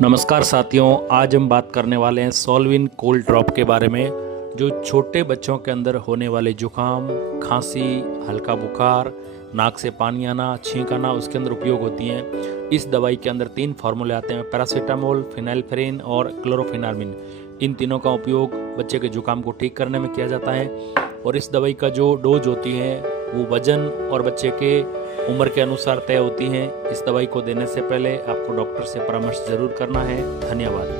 नमस्कार साथियों, आज हम बात करने वाले हैं सॉल्विन कोल्ड ड्रॉप के बारे में। जो छोटे बच्चों के अंदर होने वाले जुकाम, खांसी, हल्का बुखार, नाक से पानी आना, छींक आना, उसके अंदर उपयोग होती हैं। इस दवाई के अंदर 3 फार्मूले आते हैं: पैरासीटामोल, फिनाइलफेरिन और क्लोरोफेनार्मिन। इन तीनों का उपयोग बच्चे के जुकाम को ठीक करने में किया जाता है। और इस दवाई का जो डोज होती है वो वजन और बच्चे के उम्र के अनुसार तय होती हैं। इस दवाई को देने से पहले आपको डॉक्टर से परामर्श जरूर करना है। धन्यवाद।